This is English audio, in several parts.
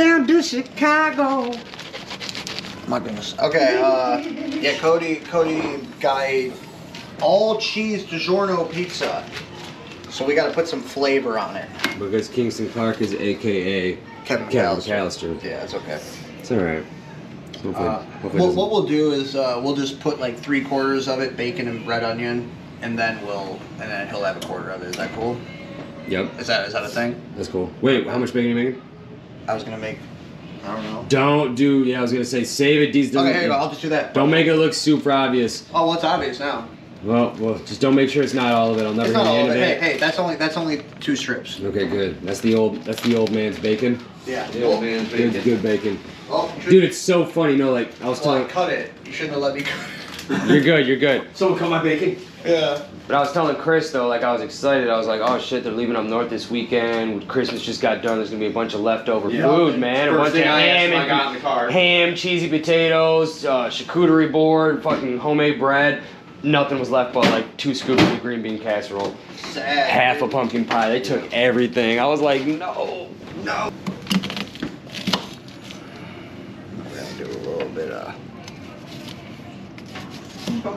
down to Chicago. My goodness. Okay, yeah, Cody got all cheese DiGiorno pizza. So we gotta put some flavor on it. Because Kingston Clark is AKA Kevin McAllister. Yeah, it's okay. It's alright. What we'll do is we'll just put like 3/4 of it bacon and red onion, and then he'll have a quarter of it. Is that cool? Yep. Is that a thing? That's cool. Wait, how much bacon are you making? I was gonna make, I don't know. Don't do. Yeah, I was gonna say save it. These. Okay, here you go. I'll just do that. Don't make it look super obvious. Oh, well, it's obvious now. Well, just don't make sure it's not all of it. I'll never It's get not the all end of of it. it. Hey, that's only 2 strips. Okay, good. That's the old man's bacon. Yeah. The old man's bacon. Good bacon. Oh, Dude, it's so funny. No, like I was telling. Cut it. You shouldn't have let me cut it. You're good. Someone cut my bacon? Yeah. But I was telling Chris though, like I was excited. I was like, oh shit, they're leaving up north this weekend. Christmas just got done. There's gonna be a bunch of leftover food, man. A bunch of ham, cheesy potatoes, charcuterie board, fucking homemade bread. Nothing was left but like 2 scoops of green bean casserole. Sad. Half a pumpkin pie. They took everything. I was like, no. We're gonna do a little bit of.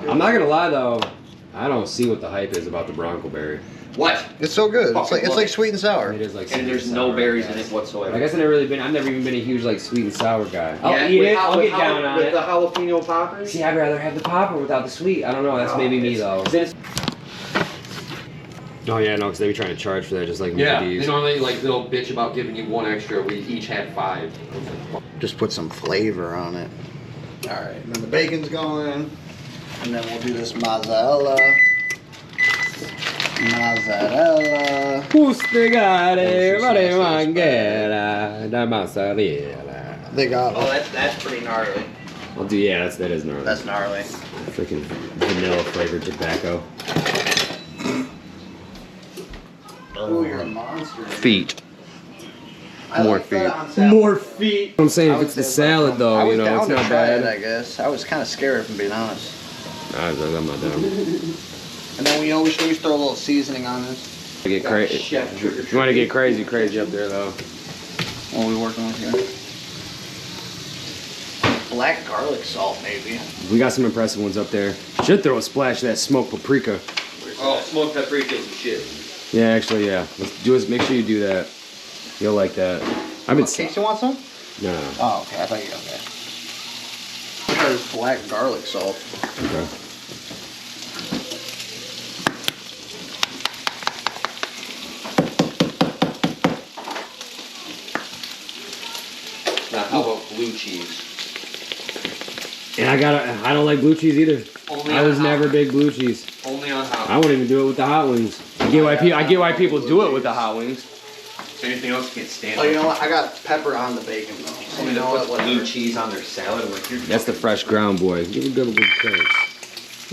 I'm not gonna lie though, I don't see what the hype is about the Bronco berry. What? It's so good. Fucking It's love like it. sweet and sour. It is like And there's no berries in it whatsoever. I guess I've never even been a huge like sweet and sour guy. I'll Yeah, eat with it. how- I'll with get how- down on with it. the jalapeno poppers? See, I'd rather have the popper without the sweet. I don't know. That's maybe me though. Oh yeah, no, because they be trying to charge for that, just like Yeah, Mickey they D's. normally they'll bitch about giving you 1 extra. We each had 5. Just put some flavor on it. All right, and then the bacon's going, and then we'll do this mozzarella. Pustegare, vale manguera, da mozzarella. They got. Oh, that's pretty gnarly. I'll do. Yeah, that is gnarly. That's gnarly. Freaking vanilla flavored tobacco. Oh, you're a monster. Feet. I More like that feet. on salad. More feet. I'm saying I if would it's the say salad though, I was you know, down it's to not try it, bad. I guess I was kind of scared, if I'm being honest. I'm not down. And then we always throw a little seasoning on this. Get crazy. Chef If you want to get crazy up there though. What are we working with here? Black garlic salt, maybe. We got some impressive ones up there. Should throw a splash of that smoked paprika. Oh, smoked paprika is shit. Yeah, actually, yeah. Let's do it. Make sure you do that. You'll like that. I've been. Casey want some? No. Oh, okay. I thought you okay. There's black garlic salt. Okay. Now, how about blue cheese? And I don't like blue cheese either. Only I on was hot never wings. big blue cheese. Only on hot I wouldn't even do it with the hot wings. I get why people do it with the hot wings. So anything else you can't stand. Oh, you know what? I got pepper on the bacon though. So Somebody you know that what? puts blue cheese on their salad. Like you're That's the fresh ground boy. Give a good thanks.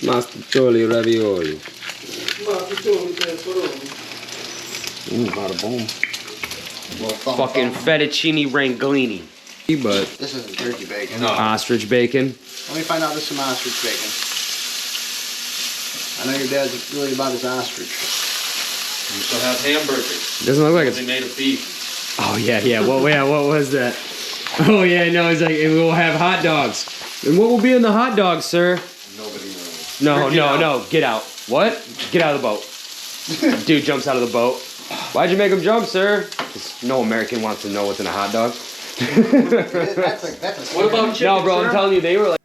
Masticcioli ravioli. Bada boom. Fucking fettuccine ranglini. But This isn't turkey bacon. No. ostrich bacon. Let me find out this is some ostrich bacon. I know your dad's really about his ostrich. You still have hamburgers. Doesn't look like They it's. made of beef. Oh yeah. What was that? Oh yeah, no. It's like and we'll have hot dogs. And what will be in the hot dogs, sir? Nobody knows. No. Get Get out. What? Get out of the boat. Dude jumps out of the boat. Why'd you make him jump, sir? 'Cause no American wants to know what's in a hot dog. That's a What about chicken? No, bro. I'm sir? telling you, they were like.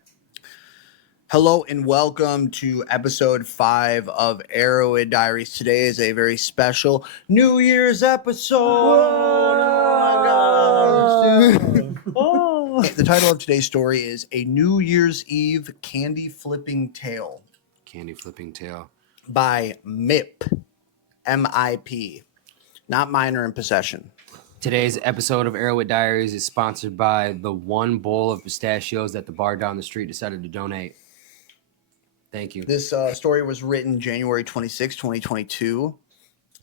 Hello and welcome to episode 5 of Erowid Diaries. Today is a very special New Year's episode. Oh my gosh. The title of today's story is A New Year's Eve Candy Flipping Tale Candy flipping tail. by MIP. M-I-P. Not minor in possession. Today's episode of Erowid Diaries is sponsored by the one bowl of pistachios that the bar down the street decided to donate. Thank you. This story was written January 26, 2022.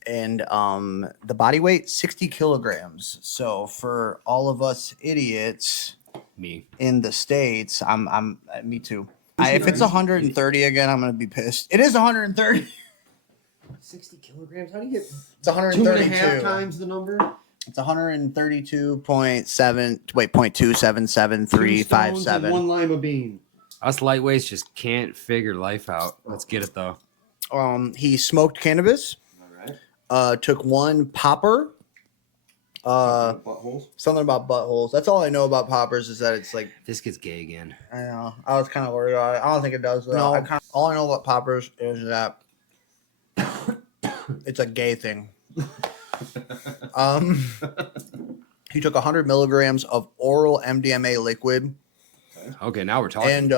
And the body weight, 60 kilograms. So for all of us idiots Me. in the States, I'm me too. If it's 130 again, I'm going to be pissed. It is 130. 60 kilograms? How do you get It's 132. 2.5 times the number? It's 132.7. Wait, 0.277357. One lima bean. Us lightweights just can't figure life out. Let's get it though. He smoked cannabis. All right. Took one popper. Buttholes. Something about buttholes. That's all I know about poppers is that it's like. This gets gay again. I know. I was kind of worried about it. I don't think it does. Though. No. All I know about poppers is that it's a gay thing. He took 100 milligrams of oral MDMA liquid. Okay, now we're talking. And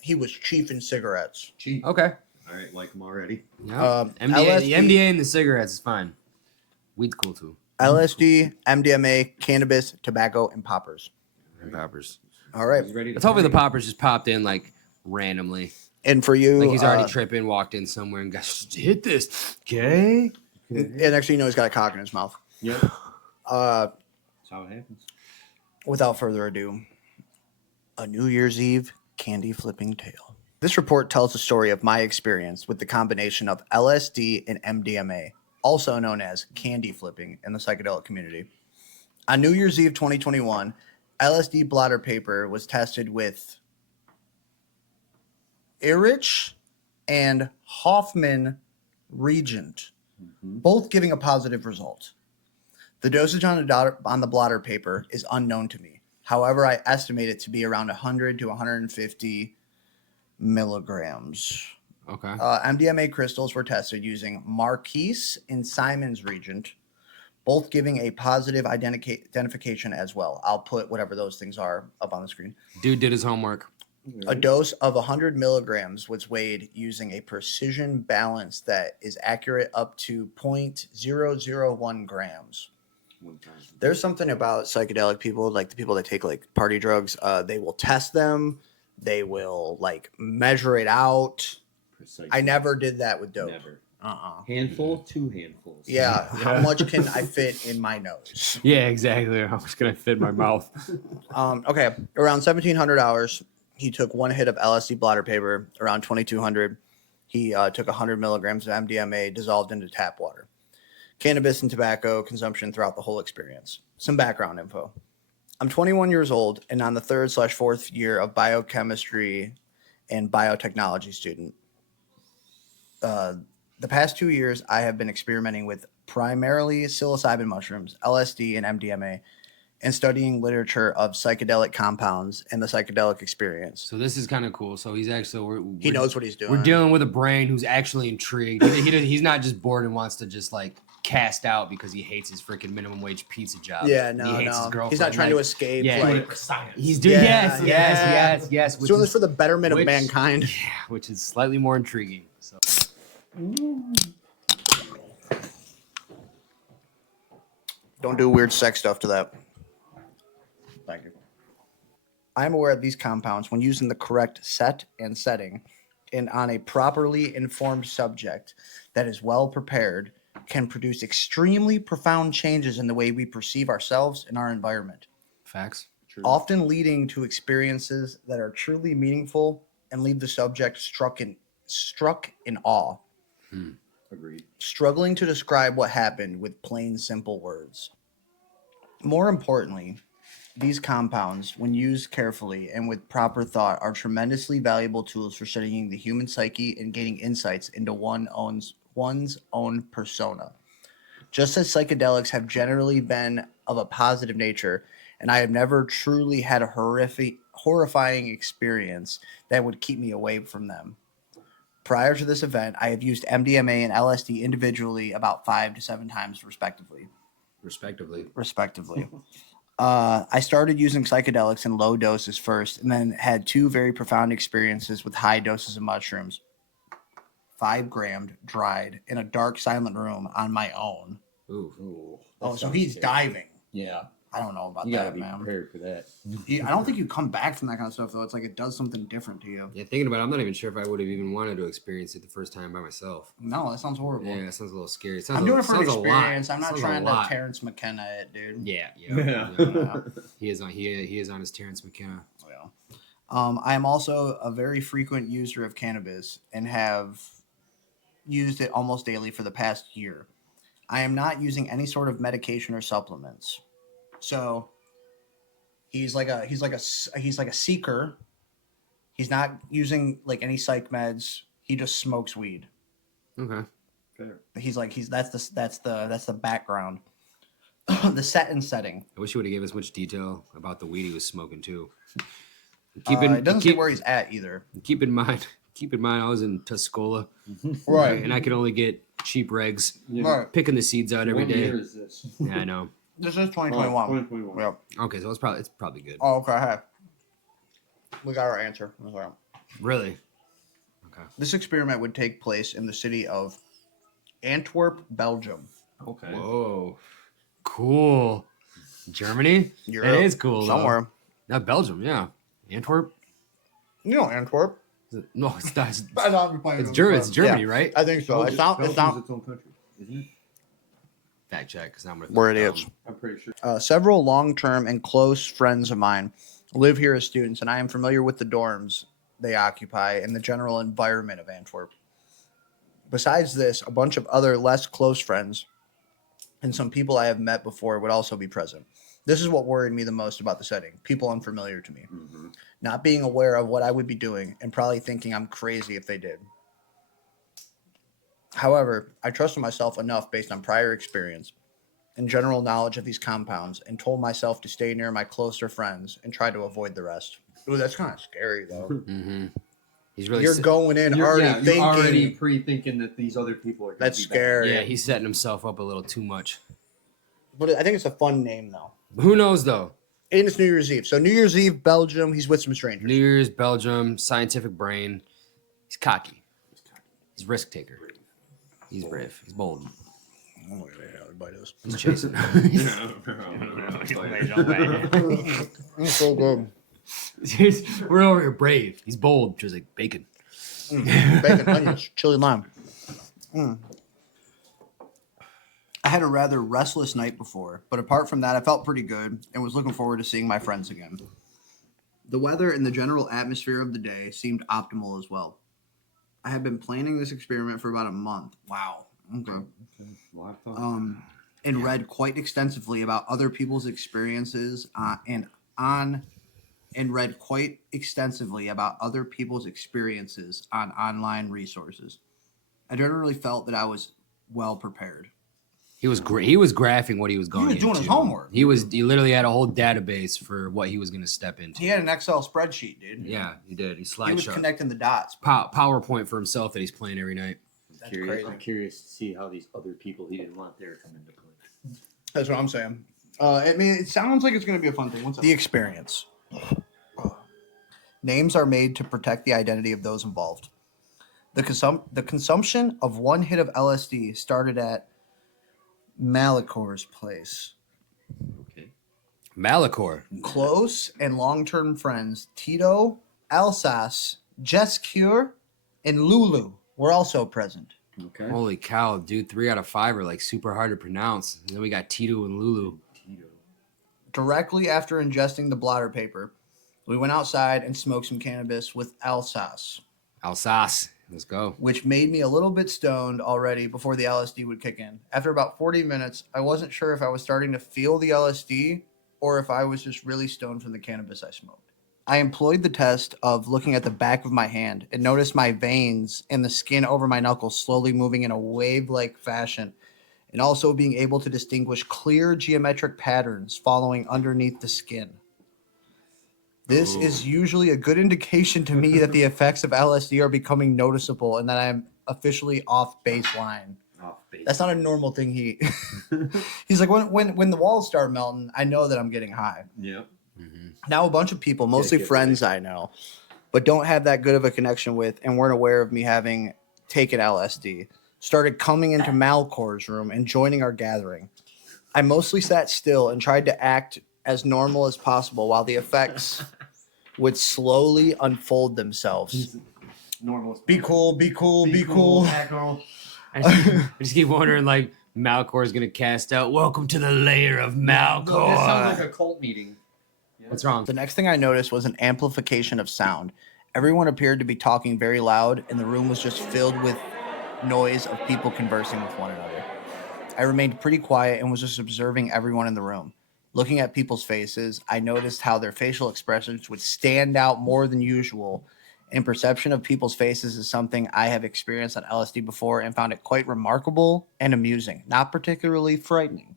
he was chiefing cigarettes. Cheap. Okay. All right, like them already. Yeah. MDA, the MDA and the cigarettes is fine. Weed's cool too. LSD, MDMA, cannabis, tobacco, and poppers. And poppers. All right. Let's hopefully the poppers just popped in like randomly. And for you, like he's already tripping, walked in somewhere and got hit this. Okay. And next thing you know, he's got a cock in his mouth. Yep. That's how it happens. Without further ado, a New Year's Eve candy flipping tale. This report tells the story of my experience with the combination of LSD and MDMA, also known as candy flipping in the psychedelic community. On New Year's Eve 2021, LSD blotter paper was tested with Erich and Hoffman Regent, both giving a positive result. The dosage on the blotter paper is unknown to me. However, I estimate it to be around 100 to 150 milligrams. Okay. MDMA crystals were tested using Marquise and Simon's Regent, both giving a positive identification as well. I'll put whatever those things are up on the screen. Dude did his homework. A dose of 100 milligrams was weighed using a precision balance that is accurate up to 0.001 grams. There's something about psychedelic people, like the people that take like party drugs, they will test them. They will like measure it out. Precisely. I never did that with dope. Never. Uh-uh. Handful, 2 handfuls. Yeah. How much can I fit in my nose? Yeah, exactly. How much can I fit in my mouth? Okay. Around $1,700, he took one hit of LSD blotter paper. Around $2,200, he took 100 milligrams of MDMA dissolved into tap water. Cannabis and tobacco consumption throughout the whole experience. Some background info. I'm 21 years old and on the 3rd/4th year of biochemistry and biotechnology student. The past 2 years, I have been experimenting with primarily psilocybin mushrooms, LSD, and MDMA, and studying literature of psychedelic compounds and the psychedelic experience. So this is kind of cool. So he's actually He knows what he's doing. We're dealing with a brain who's actually intrigued. He's not just bored and wants to just like cast out because he hates his freaking minimum wage pizza job. Yeah, he hates his girlfriend. He's not trying to escape. Yeah, like, he's doing yes. He's doing this for the betterment of mankind. Yeah, which is slightly more intriguing. So. Don't do weird sex stuff to that. Thank you. I am aware of these compounds when used in the correct set and setting and on a properly informed subject that is well prepared can produce extremely profound changes in the way we perceive ourselves and our environment. Facts. True. Often leading to experiences that are truly meaningful and leave the subject struck in awe. Agreed. Struggling to describe what happened with plain, simple words. More importantly, these compounds, when used carefully and with proper thought, are tremendously valuable tools for studying the human psyche and gaining insights into one's own persona. Just as psychedelics have generally been of a positive nature, and I have never truly had a horrifying experience that would keep me away from them. Prior to this event, I have used MDMA and LSD individually about 5 to 7 times, respectively. I started using psychedelics in low doses first, and then had 2 very profound experiences with high doses of mushrooms. 5 grams dried in a dark, silent room on my own. Ooh. Oh, so he's diving. Yeah. I don't know about You gotta that, be man. prepared for that. I don't think you come back from that kind of stuff, though. It's like it does something different to you. Yeah, thinking about it, I'm not even sure if I would have even wanted to experience it the first time by myself. No, that sounds horrible. Yeah, it sounds a little scary. I'm doing it for an experience. I'm not trying to Terrence McKenna it, dude. Yeah. Yeah. He is on his Terrence McKenna. Yeah. I am also a very frequent user of cannabis and have used it almost daily for the past year. I am not using any sort of medication or supplements. So he's like a seeker. He's not using like any psych meds. He just smokes weed. Okay. Fair. That's the background. The setting. I wish you would have gave us much detail about the weed he was smoking too. It doesn't say where he's at either. Keep in mind, I was in Tuscola, Right. and I could only get cheap regs, Right. picking the seeds out every What day. year is this? Yeah, I know. This is 2021. 2021. Yeah. Okay, so it's probably good. Oh, okay. Hey. We got our answer. Really? Okay. This experiment would take place in the city of Antwerp, Belgium. Okay. Whoa. Cool. Germany? Europe, It is cool. somewhere. Though. Not Belgium, yeah. Antwerp? You know Antwerp. No, it's not. It's It's Germany, right? I think so. It's not its own country, isn't it? Fact check, because I'm where it is. I'm pretty sure. Several long-term and close friends of mine live here as students, and I am familiar with the dorms they occupy and the general environment of Antwerp. Besides this, a bunch of other less close friends and some people I have met before would also be present. This is what worried me the most about the setting. People unfamiliar to me. Mm-hmm. Not being aware of what I would be doing and probably thinking I'm crazy if they did. However, I trusted myself enough based on prior experience and general knowledge of these compounds and told myself to stay near my closer friends and try to avoid the rest. Ooh, that's kind of scary, though. Mm-hmm. He's really You're going in already thinking. You're already pre-thinking that these other people are going That's to be scary. Yeah, he's setting himself up a little too much. But I think it's a fun name, though. Who knows, though? And it's New Year's Eve. So New Year's Eve, Belgium, he's with some strangers. New Year's, Belgium, scientific brain. He's cocky. He's risk taker. He's brave. He's bold. Oh, yeah, everybody does. He's chasing. It's so good. We're over here brave. He's bold. Just like bacon. Bacon, onions, chili, lime. I had a rather restless night before, but apart from that, I felt pretty good and was looking forward to seeing my friends again. The weather and the general atmosphere of the day seemed optimal as well. I had been planning this experiment for about a month. Wow. Okay. And read quite extensively about other people's experiences and read quite extensively about other people's experiences on online resources. I generally felt that I was well prepared. He was graphing what he was going. He was doing his homework. He literally had a whole database for what he was going to step into. He had an Excel spreadsheet, dude. Yeah, he did. He He was connecting the dots. PowerPoint for himself that he's playing every night. That's crazy. I'm curious to see how these other people he didn't want there come into play. That's what I'm saying. I mean, it sounds like it's going to be a fun thing. What's up? The experience. Names are made to protect the identity of those involved. The consumption of one hit of LSD started at Malicor's place. Okay. Malachor. Close and long-term friends Tito, Alsace, Jess Cure, and Lulu were also present. Okay. Holy cow, dude. 3 out of 5 are like super hard to pronounce. And then we got Tito and Lulu. Directly after ingesting the blotter paper, we went outside and smoked some cannabis with Alsace, Alsace. Let's go. which made me a little bit stoned already before the LSD would kick in. After about 40 minutes, I wasn't sure if I was starting to feel the LSD or if I was just really stoned from the cannabis I smoked. I employed the test of looking at the back of my hand and noticed my veins and the skin over my knuckles slowly moving in a wave-like fashion, and also being able to distinguish clear geometric patterns following underneath the skin. This is usually a good indication to me that the effects of LSD are becoming noticeable and that I'm officially off baseline. That's not a normal thing. He's like, when the walls start melting, I know that I'm getting high. Yep. Mm-hmm. Now a bunch of people, mostly friends I know, but don't have that good of a connection with and weren't aware of me having taken LSD, started coming into Malcor's room and joining our gathering. I mostly sat still and tried to act as normal as possible while the effects would slowly unfold themselves. Normal. Be cool, be cool, be cool. I just keep wondering, like, Malcor is going to cast out, "Welcome to the lair of Malcor." No, this sounds like a cult meeting. What's wrong? The next thing I noticed was an amplification of sound. Everyone appeared to be talking very loud, and the room was just filled with noise of people conversing with one another. I remained pretty quiet and was just observing everyone in the room. Looking at people's faces, I noticed how their facial expressions would stand out more than usual. And perception of people's faces is something I have experienced on LSD before and found it quite remarkable and amusing, not particularly frightening.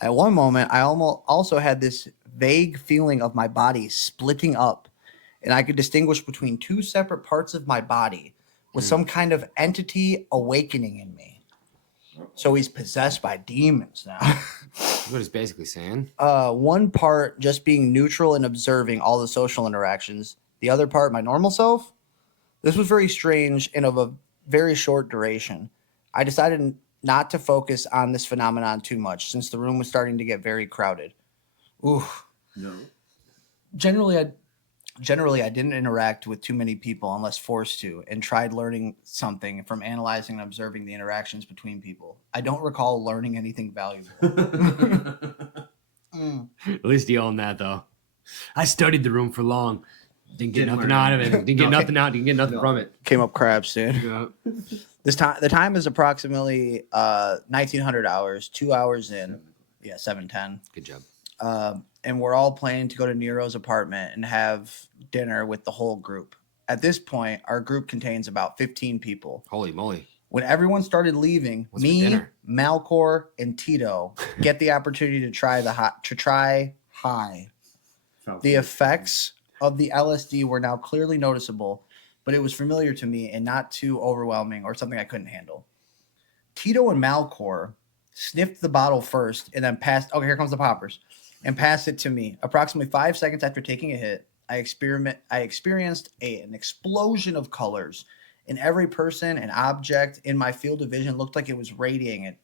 At one moment, I almost also had this vague feeling of my body splitting up, and I could distinguish between two separate parts of my body with some kind of entity awakening in me. So he's possessed by demons now. What he's basically saying. One part just being neutral and observing all the social interactions. The other part, my normal self. This was very strange and of a very short duration. I decided not to focus on this phenomenon too much since the room was starting to get very crowded. Ooh. No. Generally, I didn't interact with too many people unless forced to, and tried learning something from analyzing and observing the interactions between people. I don't recall learning anything valuable. At least you own that, though. I studied the room for long. Didn't get nothing out of it. Didn't get nothing out. Didn't get nothing from it. Came up crabs, dude. Yeah. The time is approximately 1900 hours, 2 hours in. Yeah, 7:10. Good job. And we're all planning to go to Nero's apartment and have dinner with the whole group. At this point, our group contains about 15 people. Holy moly. When everyone started leaving, What's for me, dinner? Malcor, and Tito get the opportunity to try high. The effects of the LSD were now clearly noticeable, but it was familiar to me and not too overwhelming or something I couldn't handle. Tito and Malcor sniffed the bottle first and then passed. Okay, here comes the poppers. And passed it to me. Approximately 5 seconds after taking a hit, I experienced an explosion of colors. And every person and object in my field of vision looked like it was radiating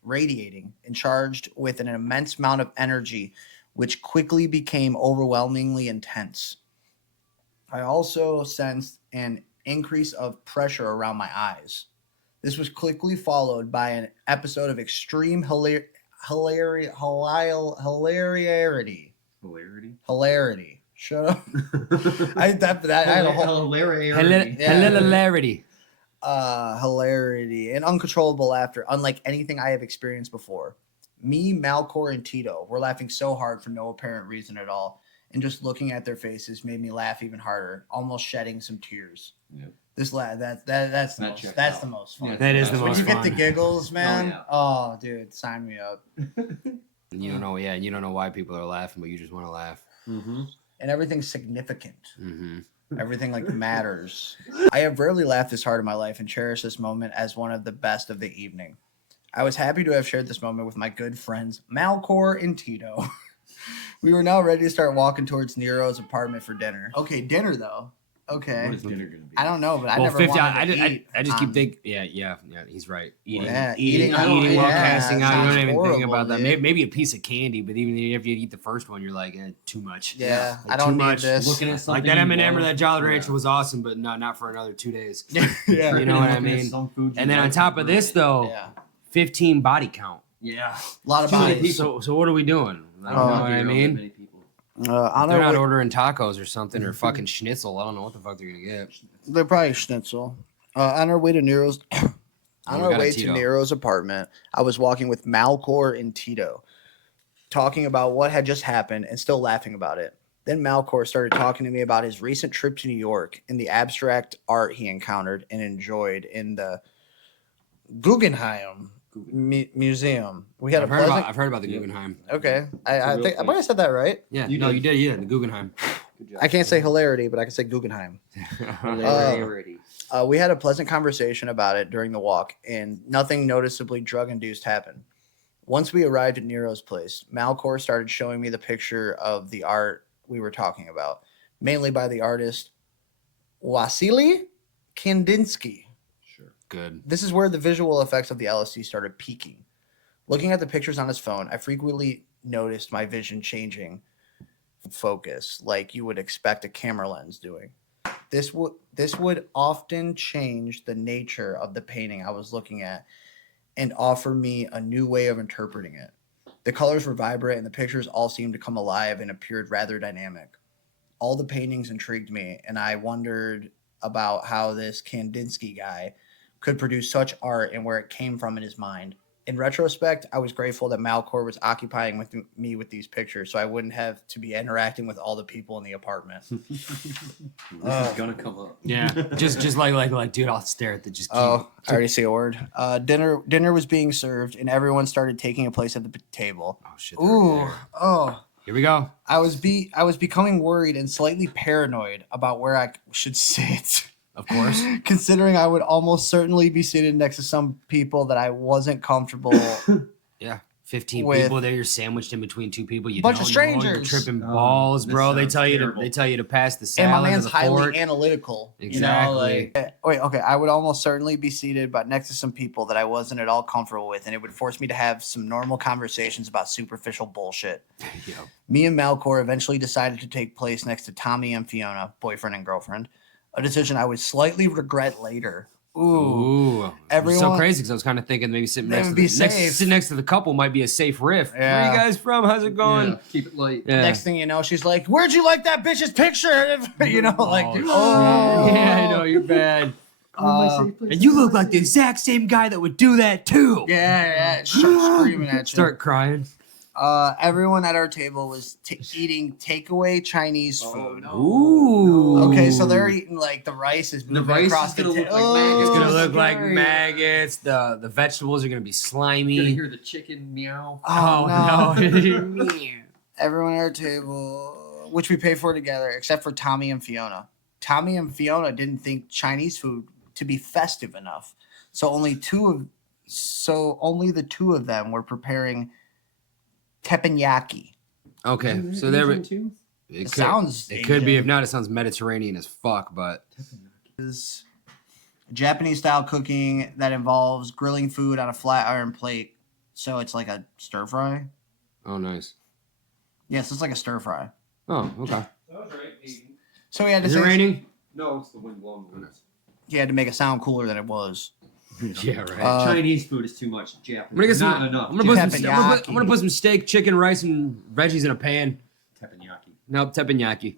and charged with an immense amount of energy, which quickly became overwhelmingly intense. I also sensed an increase of pressure around my eyes. This was quickly followed by an episode of extreme hilarity. Shut up. I had a whole Hilarity. hilarity and uncontrollable laughter, unlike anything I have experienced before. Me, Malcor, and Tito were laughing so hard for no apparent reason at all, and just looking at their faces made me laugh even harder, almost shedding some tears. Yep. That's the most fun. Yeah, That is the When most you get fun. the giggles, man. yeah. Oh, dude, sign me up. You don't know, you don't know why people are laughing, but you just want to laugh. Mm-hmm. And everything's significant. Mm-hmm. Everything like matters. I have rarely laughed this hard in my life and cherish this moment as one of the best of the evening. I was happy to have shared this moment with my good friends Malcor and Tito. We were now ready to start walking towards Nero's apartment for dinner. Okay, dinner though. Okay. What is dinner gonna be? I don't know, but I Well, never 50. wanted to eat. I just keep thinking. Yeah. He's right. Eating eating while yeah, casting out. You don't even think about that. dude. Maybe a piece of candy, but even if you eat the first one, you're like, too much. Yeah, Like, I don't too need much. this. Looking at something Like that you M&M or want- that Jolly Rancher Yeah. was awesome, but not for another 2 days. Yeah. You know what I Looking at mean? some food you And then on like top of this, though, Yeah. 15 body count. Yeah. A lot of Too many bodies. people. So what are we doing? I don't Oh, know what I mean. Many people. On They're our not way, ordering tacos or something or fucking schnitzel. I don't know what the fuck they're gonna get. they're probably schnitzel. On our way to Nero's, we got a to Tito. Nero's apartment, I was walking with Malcor and Tito, talking about what had just happened and still laughing about it. Then Malcor started talking to me about his recent trip to New York and the abstract art he encountered and enjoyed in the Guggenheim Museum. We had I've a heard, pleasant. I've heard about the Yeah. Guggenheim. Okay, I It's a real think I place. might have said that right. Yeah, You no, did. you did. Yeah, the Guggenheim. Good job. I can't say hilarity, but I can say Guggenheim. Hilarity. We had a pleasant conversation about it during the walk, and nothing noticeably drug-induced happened. Once we arrived at Nero's place, Malcor started showing me the picture of the art we were talking about, mainly by the artist Wasily Kandinsky. Sure. Good. This is where the visual effects of the LSD started peaking. Looking at the pictures on his phone, I frequently noticed my vision changing focus, like you would expect a camera lens doing. This would often change the nature of the painting I was looking at and offer me a new way of interpreting it. The colors were vibrant and the pictures all seemed to come alive and appeared rather dynamic. All the paintings intrigued me, and I wondered about how this Kandinsky guy could produce such art and where it came from in his mind. In retrospect, I was grateful that Malcor was occupying with me with these pictures, so I wouldn't have to be interacting with all the people in the apartment. This is gonna come up. Yeah, just like, dude, I'll stare at the just. I already see a word. Dinner was being served, and everyone started taking a place at the table. Oh shit. Here we go. I was becoming worried and slightly paranoid about where I should sit. Of course. Considering I would almost certainly be seated next to some people that I wasn't comfortable. Yeah. 15 With people there, you're sandwiched in between two people. You bunch don't of know, you're strangers. tripping balls, bro. They tell you to pass the salad. And my man's or the highly fork. analytical. Exactly. Wait, okay. I would almost certainly be seated, but next to some people that I wasn't at all comfortable with, and it would force me to have some normal conversations about superficial bullshit. Yep. Me and Malcor eventually decided to take place next to Tommy and Fiona, boyfriend and girlfriend, a decision I would slightly regret later. Ooh. Everyone, so crazy because I was kind of thinking maybe sitting next to the couple might be a safe riff. Yeah. Where are you guys from? How's it going? Yeah, keep it light. Yeah. Next thing you know, she's like, "Where'd you like that bitch's picture?" You know, like, yeah, I know you're bad. And you look like the exact same guy that would do that too. Yeah, start screaming at you. Start crying. Everyone at our table was eating takeaway Chinese food. No. Ooh. Okay, so they're eating like the rice is moving across the table. It's gonna look like maggots. The vegetables are gonna be slimy. You're gonna hear the chicken meow. Oh, no. Everyone at our table, which we paid for together, except for Tommy and Fiona. Tommy and Fiona didn't think Chinese food to be festive enough, so only the two of them were preparing teppanyaki. Okay, so there It sounds It could be. Asian. If not, it sounds Mediterranean as fuck. But Is Japanese style cooking that involves grilling food on a flat iron plate. So it's like a stir fry. oh, nice. Yes, it's like a stir fry. Oh, okay. So he had to Is it raining? No, it's the wind blowing. He had to make it sound cooler than it was. Yeah, right. Chinese food is too much. Japanese. I'm gonna get some. Not enough. I'm gonna put some steak, chicken, rice, and veggies in a pan. Teppanyaki. Nope, teppanyaki.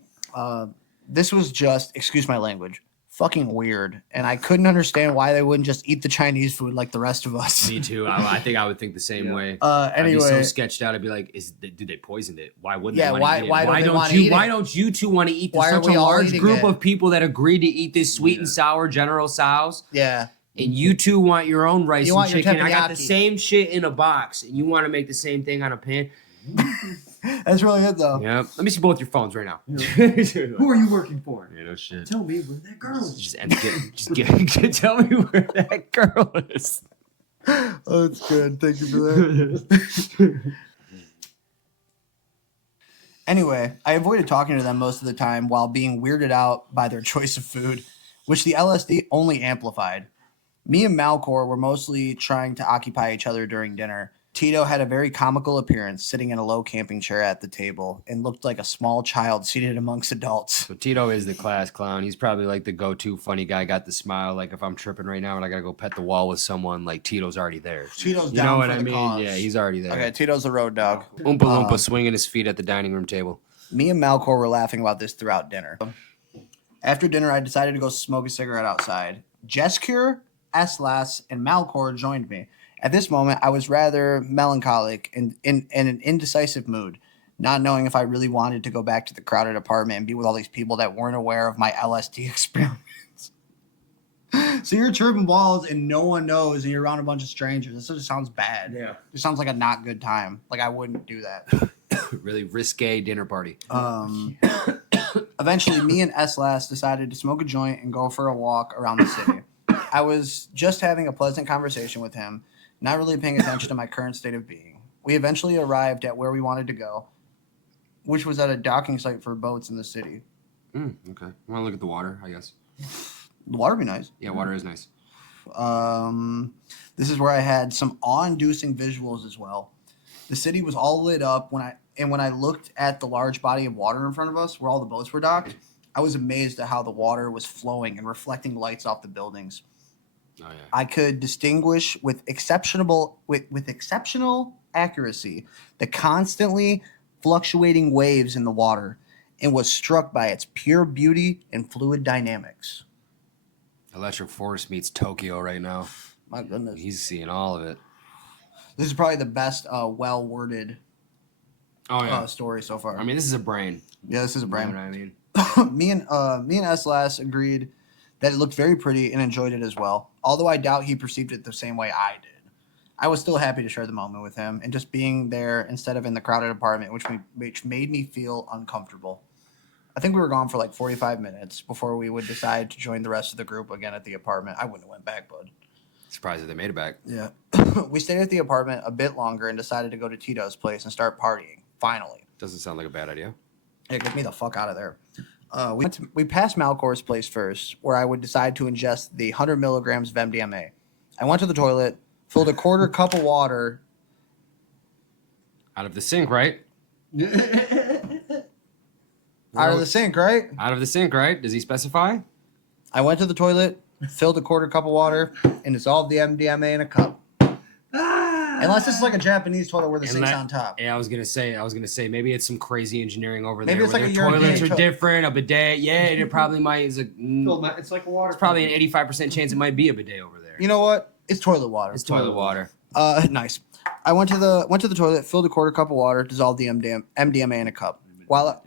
This was just, excuse my language, fucking weird, and I couldn't understand why they wouldn't just eat the Chinese food like the rest of us. Me too. I think I would think the same way. Anyway, I'd be so sketched out. I'd be like, "Did they poisoned it? Why wouldn't they? Why don't you two want to eat this? Why are Such we a all large eating group it? of people that agreed to eat this sweet and sour General Tso's, Yeah. and you two want your own rice You and want your chicken. I got the teppanyaki. same shit in a box, and you want to make the same thing on a pan. That's really it though. Yeah. Let me see both your phones right now. Who are you working for? You know shit. Tell me where that girl is. Tell me where that girl is. Oh, that's good. Thank you for that. Anyway, I avoided talking to them most of the time while being weirded out by their choice of food, which the LSD only amplified. Me and Malcor were mostly trying to occupy each other during dinner. Tito had a very comical appearance, sitting in a low camping chair at the table, and looked like a small child seated amongst adults. So Tito is the class clown. He's probably like the go-to funny guy. Got the smile. Like if I'm tripping right now and I gotta go pet the wall with someone, like Tito's already there. Tito's You down know what for I the mean? cause. Yeah, he's already there. Okay, Tito's the road dog. Oompa Loompa swinging his feet at the dining room table. Me and Malcor were laughing about this throughout dinner. After dinner, I decided to go smoke a cigarette outside. Jeskure, Eslas, and Malcor joined me. At this moment, I was rather melancholic and in an indecisive mood, not knowing if I really wanted to go back to the crowded apartment and be with all these people that weren't aware of my LSD experiments. So you're tripping balls and no one knows and you're around a bunch of strangers. This just sounds bad. Yeah. It sounds like a not good time. Like I wouldn't do that. Really risque dinner party. Eventually, me and Eslas decided to smoke a joint and go for a walk around the city. I was just having a pleasant conversation with him, not really paying attention to my current state of being. We eventually arrived at where we wanted to go, which was at a docking site for boats in the city. Okay. Want to look at the water, I guess. The water would be nice. Yeah, water is nice. This is where I had some awe-inducing visuals as well. The city was all lit up when I looked at the large body of water in front of us, where all the boats were docked. I was amazed at how the water was flowing and reflecting lights off the buildings. Oh yeah. I could distinguish with exceptional accuracy the constantly fluctuating waves in the water and was struck by its pure beauty and fluid dynamics. Electric Forest meets Tokyo right now. My goodness. He's seeing all of it. This is probably the best, well worded story so far. I mean, this is a brain. Yeah, this is a brain. You know what I mean? me and S-Lass agreed that it looked very pretty and enjoyed it as well. Although I doubt he perceived it the same way I did. I was still happy to share the moment with him and just being there instead of in the crowded apartment, which made me feel uncomfortable. I think we were gone for like 45 minutes before we would decide to join the rest of the group again at the apartment. I wouldn't have went back, bud. Surprised that they made it back. Yeah. We stayed at the apartment a bit longer and decided to go to Tito's place and start partying. Finally. Doesn't sound like a bad idea. Yeah, get me the fuck out of there. We passed Malcor's place first, where I would decide to ingest the 100 milligrams of MDMA. I went to the toilet, filled a quarter cup of water. Out of the sink, right? Out of the sink, right? Out of the sink, right? Does he specify? I went to the toilet, filled a quarter cup of water, and dissolved the MDMA in a cup. Unless this is like a Japanese toilet where the sink's on top. Yeah, I was gonna say maybe it's some crazy engineering over there. Maybe it's where like their a toilets European are different. A bidet, yeah, it probably might. It's like water. It's probably an 85% chance it might be a bidet over there. You know what? It's toilet water. It's toilet water. Nice. I went to the toilet, filled a quarter cup of water, dissolved the MDMA in a cup. While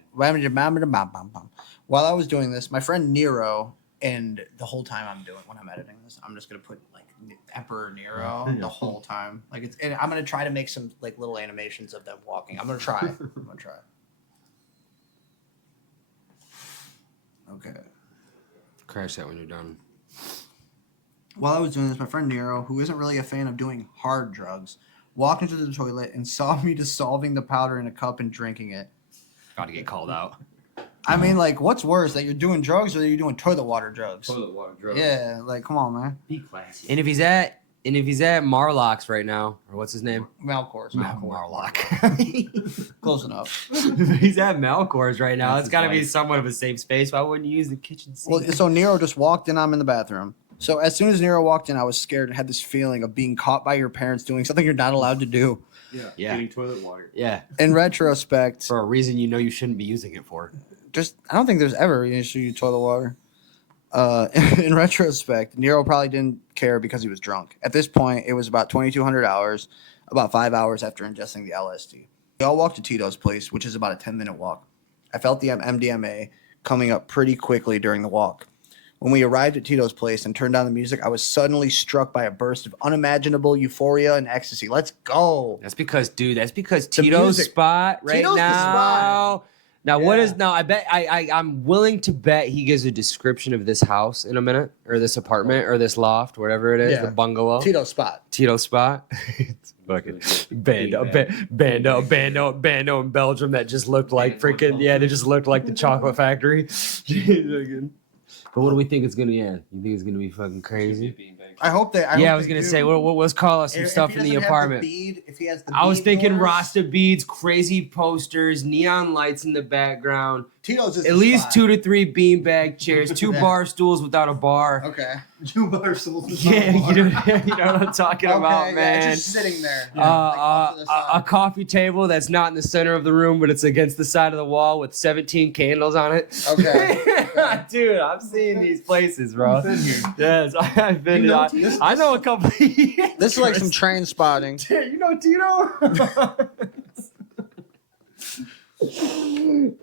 I was doing this, my friend Nero, and the whole time when I'm editing this, I'm just gonna put like Emperor Nero the whole time. And I'm gonna try to make some like little animations of them walking. I'm gonna try. Okay. Crash that when you're done. While I was doing this, my friend Nero, who isn't really a fan of doing hard drugs, walked into the toilet and saw me dissolving the powder in a cup and drinking it. Got to get called out. I mean, like, what's worse, that you're doing drugs or that you're doing toilet water drugs? Toilet water drugs. Yeah, like, come on, man. Be classy. And if he's at Marlock's right now, or what's his name? Malcor's. Marlock. Close enough. If he's at Malcor's right now, That's it's got to his be wife. somewhat of a safe space. Why wouldn't you use the kitchen sink? Well, so Nero just walked in. I'm in the bathroom. So as soon as Nero walked in, I was scared and had this feeling of being caught by your parents doing something you're not allowed to do. Yeah. Yeah. Getting toilet water. Yeah, In retrospect, for a reason you know you shouldn't be using it for. I don't think there's ever an issue with toilet water. In retrospect, Nero probably didn't care because he was drunk. At this point, it was about 2,200 hours, about 5 hours after ingesting the LSD. We all walked to Tito's place, which is about a 10-minute walk. I felt the MDMA coming up pretty quickly during the walk. When we arrived at Tito's place and turned on the music, I was suddenly struck by a burst of unimaginable euphoria and ecstasy. Let's go. That's because Tito's music. spot right Tito's the now. spot. Now, what Yeah. is now? I bet I'm willing to bet he gives a description of this house in a minute, or this apartment, or this loft, whatever it is, Yeah. the bungalow. Tito's spot. Tito spot. It's fucking bando in Belgium that just looked like freaking they just looked like the chocolate factory. But what do we think it's gonna? Yeah, you think it's gonna be fucking crazy? I hope they. I was gonna say, let's call us some If stuff he in the doesn't have apartment. if he has the I was bead thinking doors, Rasta beads, crazy posters, neon lights in the background, Tito's is at the least spot. 2 to 3 beanbag chairs, 2 Yeah. bar stools without a bar. Okay. 2 bar stools. Yeah, you know what I'm talking about, Yeah, man. just sitting there. Like, off to the A side. coffee table that's not in the center of the room, but it's against the side of the wall with 17 candles on it. Okay. Dude, I've seen these places, bro. Been here. Yes, I've been. You know I, Tito's? I know a couple. This is like some train spotting. You know Tito?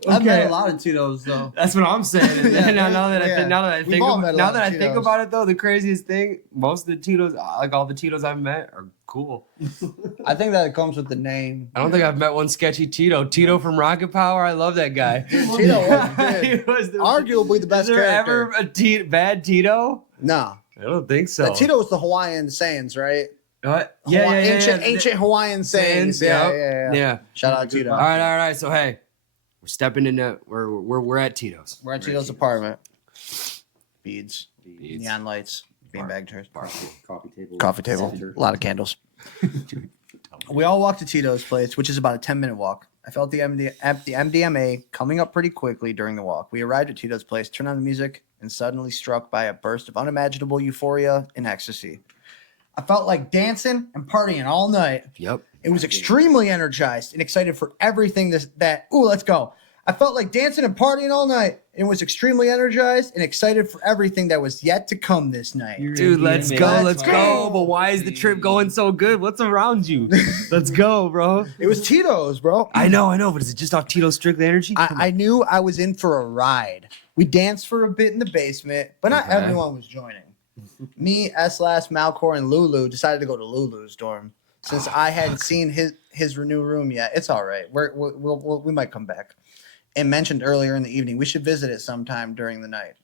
I've met a lot of Tito's though. That's what I'm saying. And Yeah, now that I We've think all met a lot of think Tito's. about it though, the craziest thing, most of the Tito's, like all the Tito's I've met, are cool. I think that it comes with the name. I don't think I've met one sketchy Tito. Tito from Rocket Power, I love that guy. Tito was good. He was the- Arguably the best Is there character. ever a bad Tito? No. I don't think so. The Tito was the Hawaiian sayings, right? What? Ancient Hawaiian sayings. Sayings, Yeah. Yeah. Shout out Tito. All right. So hey, we're stepping into we're at Tito's. We're at Tito's apartment. Beads, Beads. neon lights, beanbag chairs, Coffee table. coffee table, Center. a lot of candles. We all walked to Tito's place, which is about a 10-minute walk. I felt the MDMA coming up pretty quickly during the walk. We arrived at Tito's place, turned on the music, and suddenly struck by a burst of unimaginable euphoria and ecstasy. I felt like dancing and partying all night. Yep. It was extremely energized and excited for everything let's go. I felt like dancing and partying all night and was extremely energized and excited for everything that was yet to come this night. Dude, let's go. But why is the trip going so good? What's around you? Let's go, bro. It was Tito's, bro. I know, but is it just off Tito's Strictly Energy? I knew I was in for a ride. We danced for a bit in the basement, but not everyone was joining. Me, S-Last, Malcor, and Lulu decided to go to Lulu's dorm since I hadn't seen his new room yet. It's all right. We might come back. And mentioned earlier in the evening, we should visit it sometime during the night.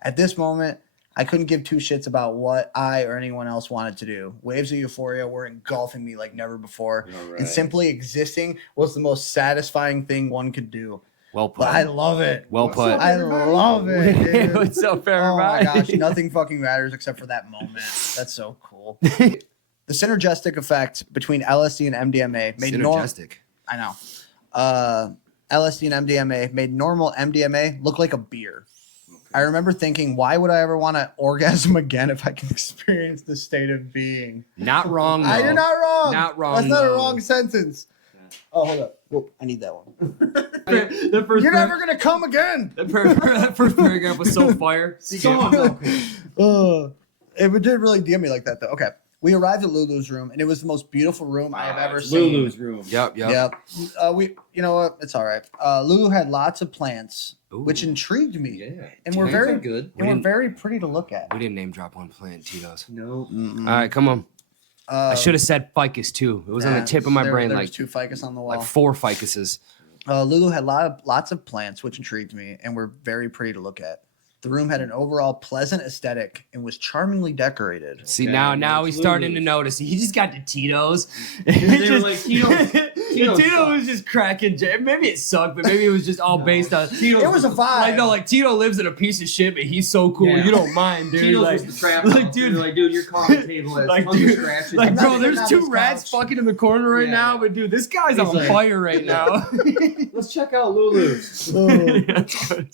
At this moment, I couldn't give two shits about what I or anyone else wanted to do. Waves of euphoria were engulfing me like never before, and simply existing was the most satisfying thing one could do. Well put. But I love it. Well put. I love it, dude. What's up, everybody? Oh my gosh, nothing fucking matters except for that moment. That's so cool. The synergistic effect between LSD and MDMA made Synergistic. I know. LSD and MDMA made normal MDMA look like a beer. I remember thinking, why would I ever want to orgasm again if I can experience the state of being? Not wrong, though. You're not wrong. Not wrong, That's not a though. wrong sentence. Oh, hold up. Whoop, I need that one. The first You're never going to come again. that first paragraph was so fire. It did really deal me like that, though. Okay. We arrived at Lulu's room, and it was the most beautiful room I have ever seen. Lulu's room. Yep. Yep. You know what? It's all right. Lulu had lots of plants, which intrigued me. Yeah. And we're very good. And we're very pretty to look at. We didn't name drop one plant, Tito's. No. All right, come on. I should have said ficus too. It was on the tip of my brain, there like was 2 ficus on the wall. like 4 ficuses. Lulu had lots of plants, which intrigued me, and were very pretty to look at. The room had an overall pleasant aesthetic and was charmingly decorated. See, now he's starting to notice. He just got to Tito's. They were like, Tito's Tito was just cracking. Maybe it sucked, but maybe it was just all based on. It was a vibe. Like Tito lives in a piece of shit, but he's so cool. Yeah. You don't mind, dude. Tito's Like, was the trap like, house. dude, They're like, dude, your coffee table has like, tons dude, of scratches. like, bro, there's not 2 his rats couch. fucking in the corner right Yeah. now, but dude, this guy's He's on like- fire right now. Let's check out Lulu's. That's good.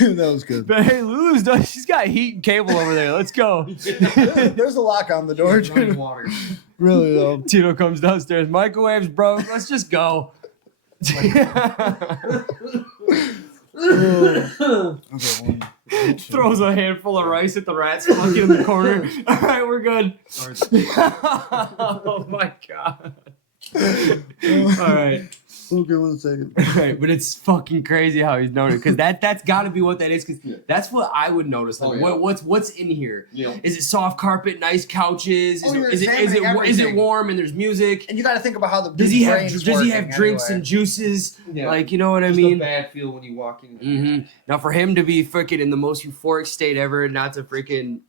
That was good. But hey, Lulu's done. She's got heat and cable over there. Let's go. There's a lock on the door, Running too. water. Really, though. Tito comes downstairs. Microwaves, bro. Let's just go. Throws a handful of rice at the rats fucking in the corner. All right, we're good. Oh my god. All right. Okay, 1 second. Right, but it's fucking crazy how he's known it because that's got to be what that is because that's what I would notice. Like, what's in here? Yeah. Is it soft carpet, nice couches? Oh, you're Is examining it everything. warm and there's music? And you got to think about how the Does he have brain's drinks working and juices? Yeah. Like, you know what I Just mean? a bad feel when you walk in. Mm-hmm. Now for him to be freaking in the most euphoric state ever, not to freaking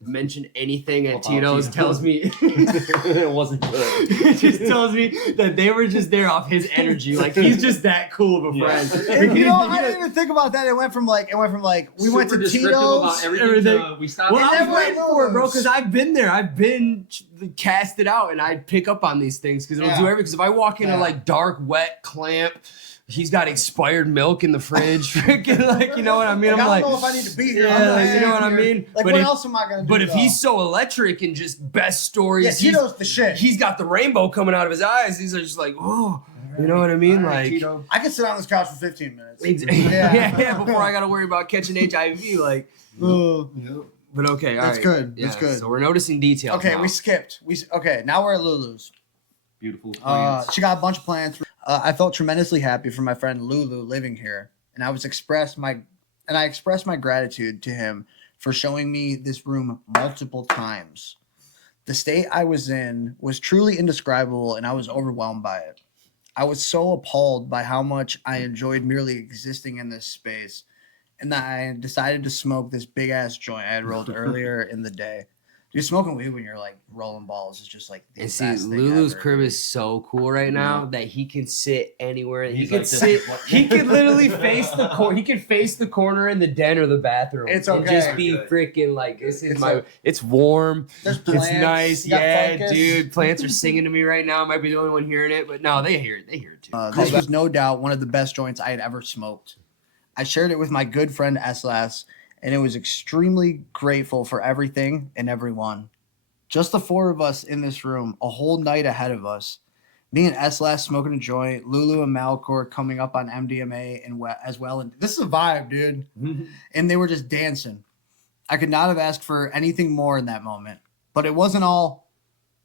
mention anything at About Tito's Tito's. tells me It wasn't good. it just tells me that they were just there off his energy. Like he's just that cool of a friend. And, you know, I didn't even think about that. It went from like we went to Super descriptive Tito's. about everything. everything. We stopped. Well, I then was went waiting for it, bro, Lulu's. because I've been there. I've been casted out, and I pick up on these things because it'll do everything. Because if I walk into like dark, wet clamp, he's got expired milk in the fridge. Freaking like, you know what I mean? Like, I'm I like, don't know if I need to be here. yeah, like, you know what I mean? Like, But what if- else am I gonna do? But if though? he's so electric and just best stories, yeah, he's- Tito's the shit. he's got the rainbow coming out of his eyes. These are just like, oh, you know what I mean? All right, Like, Tito. I can sit on this couch for 15 minutes. yeah, before I got to worry about catching HIV. Like, but okay, all right. That's good. That's good. So we're noticing details. Okay, now. we skipped. Okay, now we're at Lulu's. Beautiful plants. She got a bunch of plants. I felt tremendously happy for my friend Lulu living here, and I expressed my gratitude to him for showing me this room multiple times. The state I was in was truly indescribable, and I was overwhelmed by it. I was so appalled by how much I enjoyed merely existing in this space, and that I decided to smoke this big ass joint I had rolled earlier in the day. Dude, smoking weed when you're like rolling balls is just like the And see, best thing Lulu's ever. crib is so cool right now that he can sit anywhere. He He's can like this. sit. He can literally face the corner. He can face the corner in the den or the bathroom. It's And okay. just be Good. freaking like this is It's my. like- It's warm. There's plants. It's nice. You got Yeah, fungus. dude. Plants are singing to me right now. I might be the only one hearing it, but no, they hear it. They hear it too. This was no doubt one of the best joints I had ever smoked. I shared it with my good friend S-Lass, and it was extremely grateful for everything and everyone. Just the 4 of us in this room, a whole night ahead of us. Me and S last smoking a joint. Lulu and Malcor coming up on MDMA and as well. And this is a vibe, dude. And they were just dancing. I could not have asked for anything more in that moment. But it wasn't all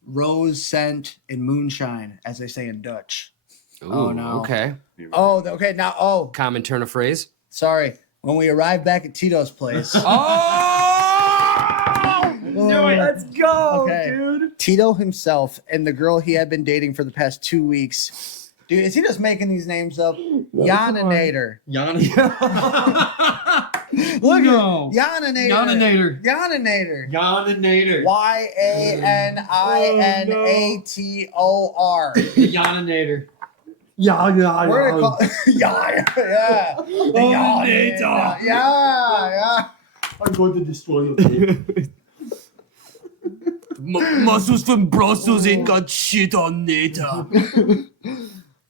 rose scent and moonshine, as they say in Dutch. Ooh, Oh, no. Okay. Oh, okay. Now, Common turn of phrase. sorry. When we arrived back at Tito's place. Do it. Let's go, Okay. dude. Tito himself and the girl he had been dating for the past 2 weeks. Dude, is he just making these names up? Yaninator. Look No. at Yaninator. Yaninator. Yaninator. Yaninator. Yaninator. Yaninator. Yeah. We're gonna call yeah. Yaninator. Yeah. I'm going to destroy you. Muscles from Brussels ain't got shit on NATO.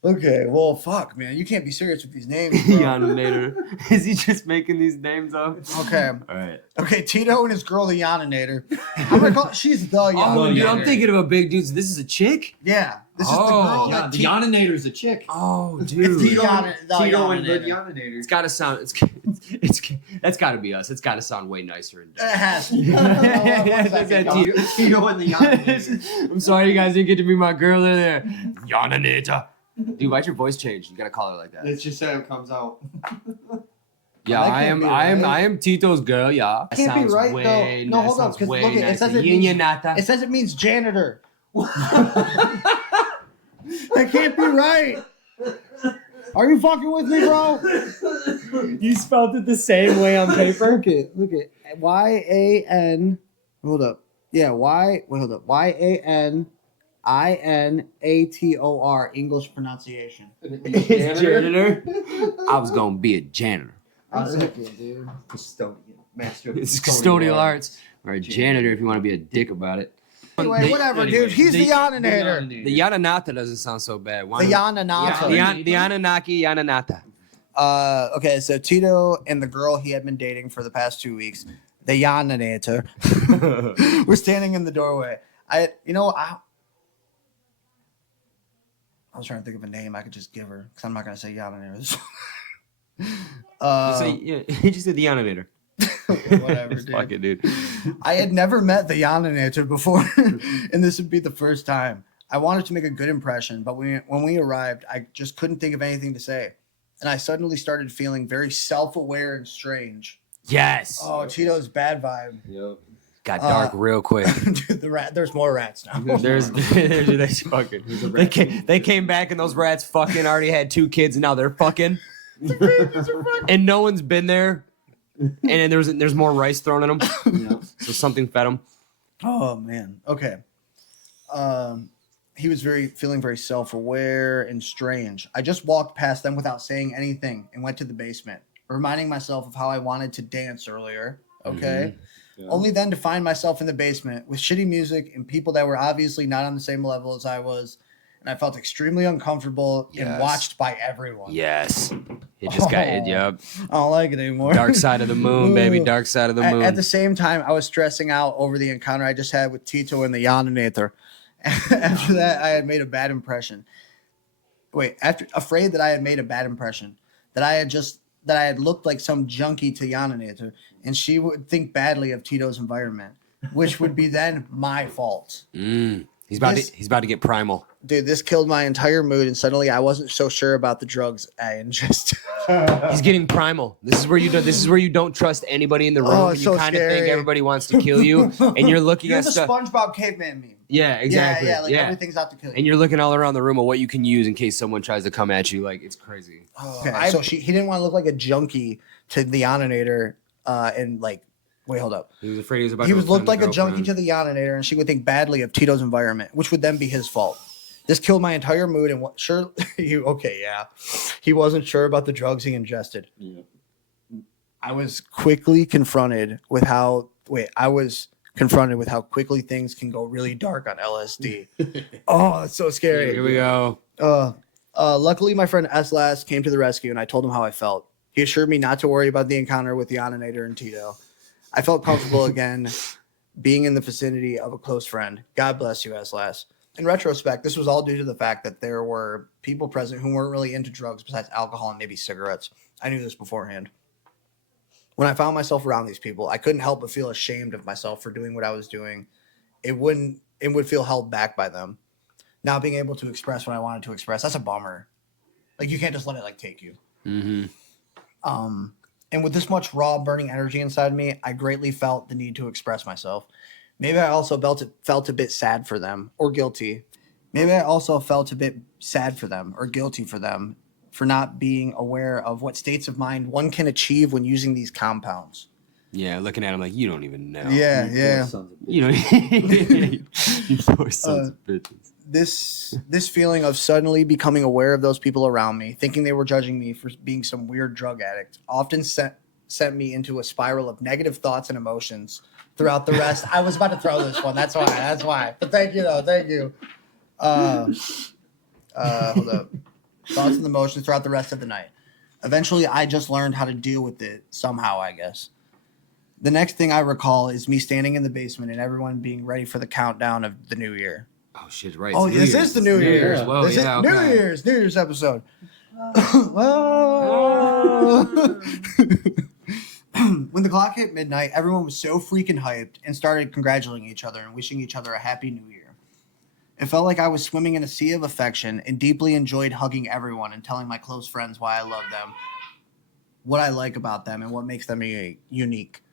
Okay, well, fuck, man. You can't be serious with these names, bro. Yaninator. Is he just making these names up? Okay. All right. Okay, Tito and his girl, the Yaninator. I'm gonna call she's the Yaninator. Oh, dude, I'm thinking of a big dude. So this is a chick? Yeah. This is the Oh, girl Yeah, that the Yaninator is a chick. Oh, It's dude. the Tito and the Yaninator. Yaninator. It's gotta sound. It's that's gotta be us. It's gotta sound way nicer and It has to. Tito and the Yaninator. I'm sorry you guys didn't get to be my girl there. Yaninator. Dude, why'd your voice change? You gotta call her like that. It's just how it comes out. Yeah, That I can't am. be I am. right. I am Tito's girl. Yeah. That can't be right, though. No, hold on, because look, it says it means, it says it means janitor. That can't be right. Are you fucking with me, bro? You spelled it the same way on paper. Look at Y-A-N. Hold up. Yeah, hold up. Y-A-N-I-N-A-T-O-R. English pronunciation. Janitor. I was gonna be a janitor. Dude. Custodian. Master of It's custodial arts or a janitor if you want to be a dick about it. Anyway, whatever, dude. He's the Yaninator. The Yananata doesn't sound so bad. Why The not? Yananata. The Anunnaki Yananata. Okay, so Tito and the girl he had been dating for the past 2 weeks, the Yaninator, we're standing in the doorway. I was trying to think of a name I could just give her because I'm not gonna say Yaninator. He just said the Yaninator. Whatever, dude. Fuck it, dude. I had never met the Yaninator before, and this would be the first time. I wanted to make a good impression, but when we arrived, I just couldn't think of anything to say. And I suddenly started feeling very self-aware and strange. Yes. Oh, Tito's bad vibe. Yep. Got dark real quick. Dude, there's more rats now. There's fucking. They came back and those rats fucking already had 2 kids and now they're fucking. And no one's been there. And then there's more rice thrown in them. Yeah. So something fed them. Oh man. Okay. He was feeling very self-aware and strange. I just walked past them without saying anything and went to the basement, reminding myself of how I wanted to dance earlier. Okay. Yeah. Only then to find myself in the basement with shitty music and people that were obviously not on the same level as I was. And I felt extremely uncomfortable and Yes. watched by everyone. Yes. It just got it. Oh. Yep. I don't like it anymore. Dark side of the moon, baby. Ooh. Dark side of the At, moon. at the same time, I was stressing out over the encounter I just had with Tito and the Yaninator. After that, I had made a bad impression. Afraid that I had made a bad impression, that I had looked like some junkie to Yaninator, and she would think badly of Tito's environment, which would be then my fault. He's about to get primal. Dude, this killed my entire mood, and suddenly I wasn't so sure about the drugs I ingested. He's getting primal. This is where you don't trust anybody in the room. Oh, And it's you so kind of think scary. everybody wants to kill you, and you're looking You're at the stuff. SpongeBob caveman meme. Yeah, exactly. Yeah, like everything's out to kill you. And you're looking all around the room at what you can use in case someone tries to come at you. Like it's crazy. Okay, so he didn't want to look like a junkie to the Yaninator, and like, wait, hold up. He was afraid he was about. He to was looked offend like the a junkie girlfriend. to the Yaninator, and she would think badly of Tito's environment, which would then be his fault. This killed my entire mood, and he wasn't sure about the drugs he ingested. Yeah. I was confronted with how quickly things can go really dark on LSD. Oh, that's so scary. Here we go. Luckily, my friend S. came to the rescue, and I told him how I felt. He assured me not to worry about the encounter with the Yaninator and Tito. I felt comfortable again being in the vicinity of a close friend. God bless you, S. In retrospect, this was all due to the fact that there were people present who weren't really into drugs besides alcohol and maybe cigarettes. I knew this beforehand. When I found myself around these people, I couldn't help but feel ashamed of myself for doing what I was doing. It would feel held back by them. Not being able to express what I wanted to express, that's a bummer. Like, you can't just let it like take you. Mm-hmm. And with this much raw burning energy inside me, I greatly felt the need to express myself. Maybe I also felt a bit sad for them or guilty. Maybe I also felt a bit sad for them or guilty for them for not being aware of what states of mind one can achieve when using these compounds. Yeah, looking at him like, you don't even know. Yeah, You yeah. poor sons of You bitches. don't. You poor sons of bitches. This feeling of suddenly becoming aware of those people around me, thinking they were judging me for being some weird drug addict, often sent me into a spiral of negative thoughts and emotions throughout the rest. I was about to throw this one. That's why. But thank you, though. Thank you. Hold up. Thoughts and emotions throughout the rest of the night. Eventually, I just learned how to deal with it somehow, I guess. The next thing I recall is me standing in the basement and everyone being ready for the countdown of the new year. Oh shit! Right. Oh, it's New this Year's. is the New It's Year's. Whoa, This is yeah, New okay. Year's episode. Whoa. When the clock hit midnight, everyone was so freaking hyped and started congratulating each other and wishing each other a happy new year. It felt like I was swimming in a sea of affection and deeply enjoyed hugging everyone and telling my close friends why I love them, what I like about them, and what makes them unique.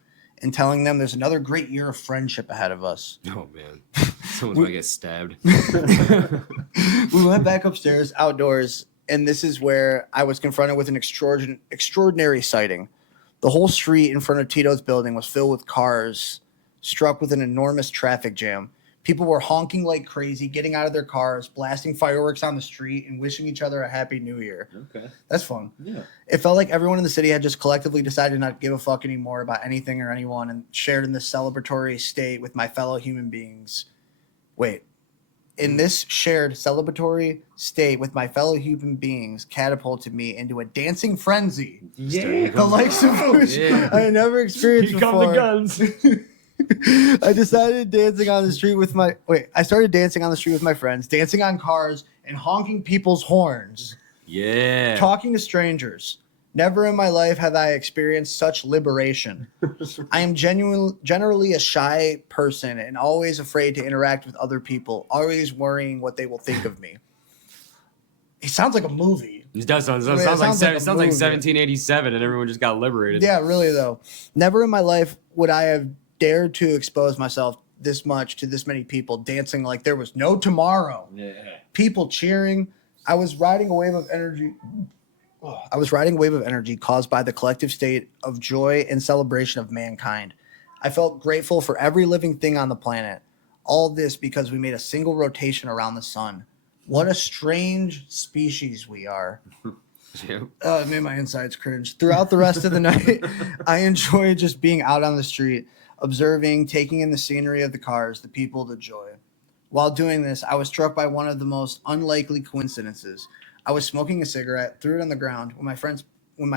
And telling them there's another great year of friendship ahead of us. Oh man, someone's gonna get stabbed. We went back upstairs, outdoors, and this is where I was confronted with an extraordinary sighting. The whole street in front of Tito's building was filled with cars, struck with an enormous traffic jam. People were honking like crazy, getting out of their cars, blasting fireworks on the street, and wishing each other a happy new year. Okay. That's fun. Yeah. It felt like everyone in the city had just collectively decided not to give a fuck anymore about anything or anyone and shared in this celebratory state with my fellow human beings. In this shared celebratory state with my fellow human beings catapulted me into a dancing frenzy. Yeah. The likes of which I had never experienced Here before. come the guns. I started dancing on the street with my friends, dancing on cars and honking people's horns, Yeah. talking to strangers. Never in my life have I experienced such liberation. I am generally a shy person and always afraid to interact with other people, always worrying what they will think of me. It sounds like a movie. It does sound. Yeah, Sounds like a it sounds like movie. 1787, and everyone just got liberated. Yeah, really though. Never in my life would I have dared to expose myself this much to this many people dancing like there was no tomorrow. Yeah. People cheering. I was riding a wave of energy caused by the collective state of joy and celebration of mankind. I felt grateful for every living thing on the planet. All this because we made a single rotation around the sun. What a strange species we are. Yeah. It made my insides cringe. Throughout the rest of the night, I enjoyed just being out on the street, observing, taking in the scenery of the cars, the people, the joy. While doing this, I was struck by one of the most unlikely coincidences. I was smoking a cigarette, threw it on the ground when my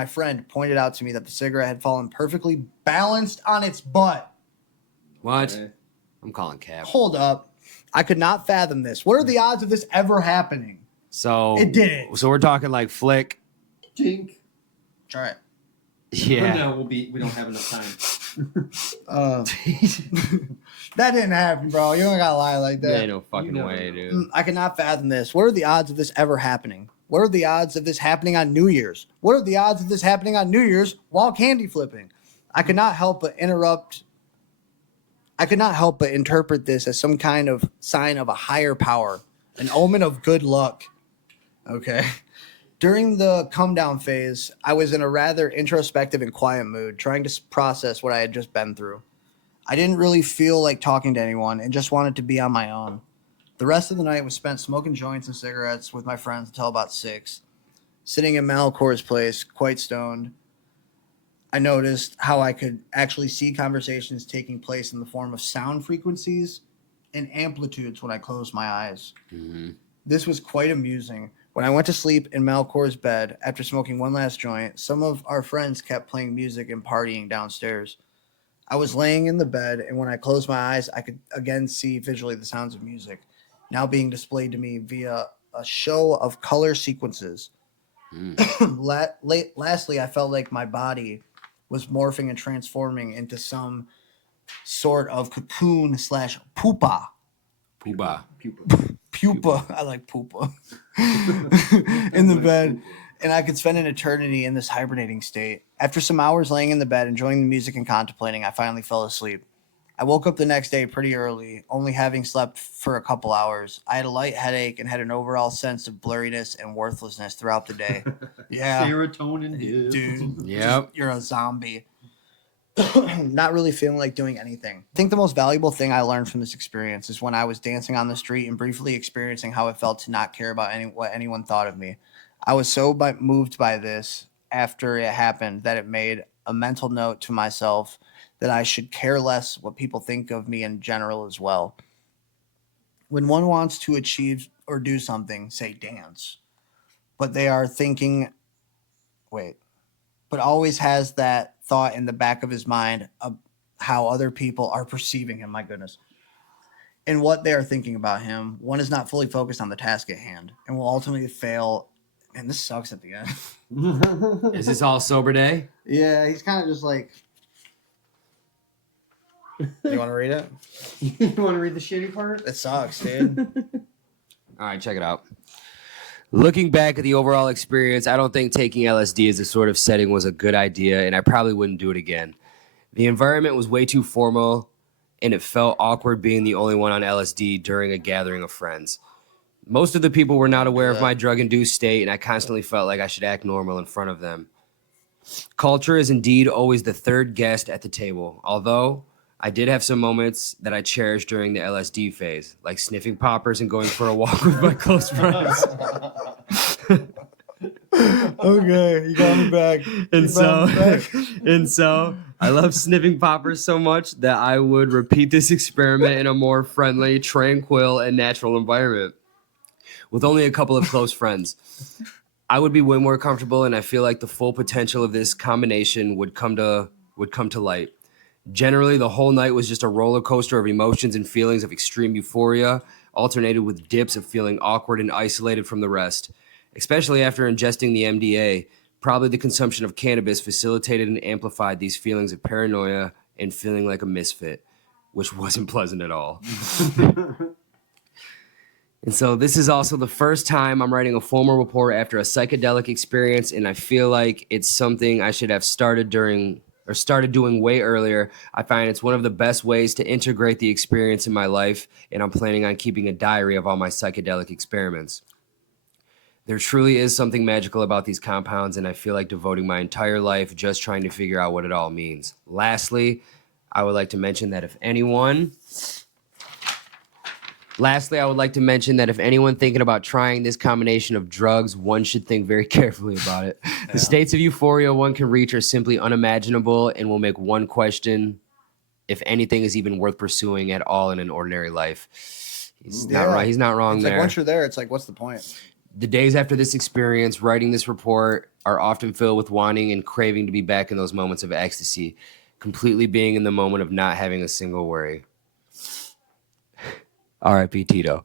friend pointed out to me that the cigarette had fallen perfectly balanced on its butt. What? Okay. I'm calling cap. Hold up. I could not fathom this. What are the odds of this ever happening? So It didn't. So we're talking like flick. Jink. Try it. Yeah. No, we don't have enough time. That didn't happen, bro. You don't gotta lie like There that. ain't no fucking You know. way, dude. I cannot fathom this. What are the odds of this ever happening? What are the odds of this happening on New Year's? What are the odds of this happening on New Year's while candy flipping? I could not help but interpret this as some kind of sign of a higher power, an omen of good luck. Okay. During the come down phase, I was in a rather introspective and quiet mood, trying to process what I had just been through. I didn't really feel like talking to anyone and just wanted to be on my own. The rest of the night was spent smoking joints and cigarettes with my friends until about 6. Sitting in Malcor's place, quite stoned, I noticed how I could actually see conversations taking place in the form of sound frequencies and amplitudes when I closed my eyes. Mm-hmm. This was quite amusing. When I went to sleep in Malcor's bed after smoking one last joint, some of our friends kept playing music and partying downstairs. I was laying in the bed, and when I closed my eyes, I could again see visually the sounds of music. now being displayed to me via a show of color sequences. Lastly, I felt like my body was morphing and transforming into some sort of cocoon slash pupa. Pupa. Pupa. I like pupa. In the bed. And I could spend an eternity in this hibernating state. After some hours laying in the bed, enjoying the music and contemplating, I finally fell asleep. I woke up the next day pretty early, only having slept for a couple hours. I had a light headache and had an overall sense of blurriness and worthlessness throughout the day. Yeah. Serotonin, Dude. Yep. You're a zombie. Not really feeling like doing anything. I think the most valuable thing I learned from this experience is when I was dancing on the street and briefly experiencing how it felt to not care about what anyone thought of me. I was so moved by this after it happened that it made a mental note to myself that I should care less what people think of me in general as well. When one wants to achieve or do something, say dance, but they are thinking, but always has that thought in the back of his mind of how other people are perceiving him, my goodness, and what they are thinking about him. One is not fully focused on the task at hand and will ultimately fail. And this sucks at the end. Is this all sober day? Yeah, he's kind of just like. You want to read it? You want to read the shitty part? It sucks, dude. All right, check it out. Looking back at the overall experience, I don't think taking LSD as a sort of setting was a good idea, and I probably wouldn't do it again. The environment was way too formal, and it felt awkward being the only one on LSD during a gathering of friends. Most of the people were not aware of my drug-induced state, and I constantly felt like I should act normal in front of them. Culture is indeed always the third guest at the table, although I did have some moments that I cherished during the LSD phase, like sniffing poppers and going for a walk with my close friends. Okay, you got me back. And so I love sniffing poppers so much that I would repeat this experiment in a more friendly, tranquil, and natural environment with only a couple of close friends. I would be way more comfortable, and I feel like the full potential of this combination would come to light. Generally, the whole night was just a roller coaster of emotions and feelings of extreme euphoria, alternated with dips of feeling awkward and isolated from the rest. Especially after ingesting the MDA, probably the consumption of cannabis facilitated and amplified these feelings of paranoia and feeling like a misfit, which wasn't pleasant at all. And so this is also the first time I'm writing a formal report after a psychedelic experience, and I feel like it's something I should have started doing way earlier. I find it's one of the best ways to integrate the experience in my life, and I'm planning on keeping a diary of all my psychedelic experiments. There truly is something magical about these compounds, and I feel like devoting my entire life just trying to figure out what it all means. Lastly, I would like to mention that if anyone thinking about trying this combination of drugs, one should think very carefully about it. Yeah. The states of euphoria one can reach are simply unimaginable and will make one question if anything is even worth pursuing at all in an ordinary life. He's not right. He's not wrong it's there. Like once you're there, it's like, what's the point? The days after this experience, writing this report, are often filled with wanting and craving to be back in those moments of ecstasy, completely being in the moment of not having a single worry. R.I.P. Tito.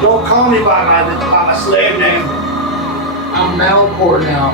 Don't call me by my slave name. I'm Malcor now.